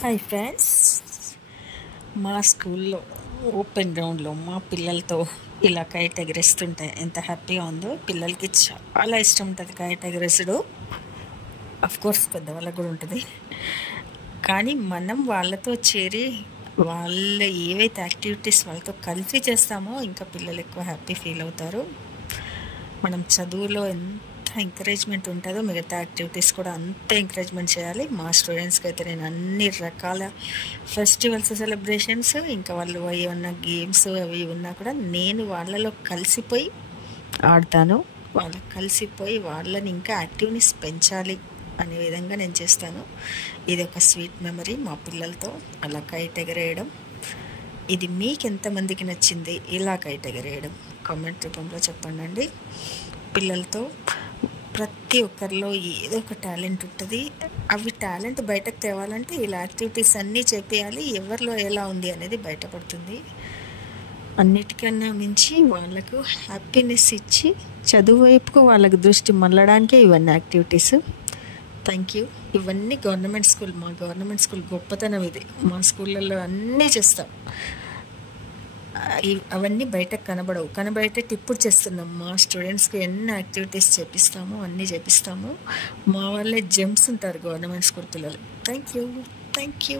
Hi friends, మా స్కూల్లో open గ్రౌండ్లో మా పిల్లలతో ఇలా కైట్ ఎగరేస్తుంటే ఎంత హ్యాపీగా ఉందో. పిల్లలకి చాలా ఇష్టం ఉంటుంది కైట్ ఎగరేసుడు. కోర్స్ పెద్దవాళ్ళకు కూడా ఉంటుంది. కానీ మనం వాళ్ళతో చేరి వాళ్ళు ఏవైతే యాక్టివిటీస్ వాళ్ళతో కలిసి చేస్తామో ఇంకా పిల్లలు ఎక్కువ హ్యాపీ ఫీల్ అవుతారు. మనం చదువులో ఎంత ఎంకరేజ్మెంట్ ఉంటుందో మిగతా యాక్టివిటీస్ కూడా అంతే ఎంకరేజ్మెంట్ చేయాలి. మా స్టూడెంట్స్కి అయితే నేను అన్ని రకాల ఫెస్టివల్స్ సెలబ్రేషన్స్ ఇంకా వాళ్ళు ఏమన్నా గేమ్స్ అవి ఉన్నా కూడా నేను వాళ్ళలో కలిసిపోయి ఆడతాను. వాళ్ళకి కలిసిపోయి వాళ్ళని ఇంకా యాక్టివ్నెస్ పెంచాలి అనే విధంగా నేను చేస్తాను. ఇది ఒక స్వీట్ మెమరీ మా పిల్లలతో అలా కైట్ ఎగరేయడం. ఇది మీకు ఎంతమందికి నచ్చింది ఇలా కైట్ ఎగరేయడం కామెంట్ రూపంలో చెప్పండి. పిల్లలతో ప్రతి ఒక్కరిలో ఏదో ఒక టాలెంట్ ఉంటుంది. అవి టాలెంట్ బయటకు తేవాలంటే ఇలా యాక్టివిటీస్ అన్నీ చేపియాలి. ఎవరిలో ఎలా ఉంది అనేది బయటపడుతుంది. అన్నిటికన్నా మించి వాళ్ళకు హ్యాపీనెస్ ఇచ్చి చదువు వైపుకు వాళ్ళకు దృష్టి మళ్ళడానికే ఇవన్నీ యాక్టివిటీస్. Thank you. ఇవన్నీ గవర్నమెంట్ స్కూల్, మా గవర్నమెంట్ స్కూల్ గొప్పతనం ఇది. మా స్కూళ్ళల్లో అన్నీ చేస్తాం. అవన్నీ బయటకు కనబడేటట్టు ఇప్పుడు చేస్తున్నాం. మా స్టూడెంట్స్కి ఎన్ని యాక్టివిటీస్ చేపిస్తామో అన్నీ చేపిస్తాము. మా వాళ్ళే జెమ్స్ ఉంటారు గవర్నమెంట్ స్కూల్ పిల్లలు. Thank you.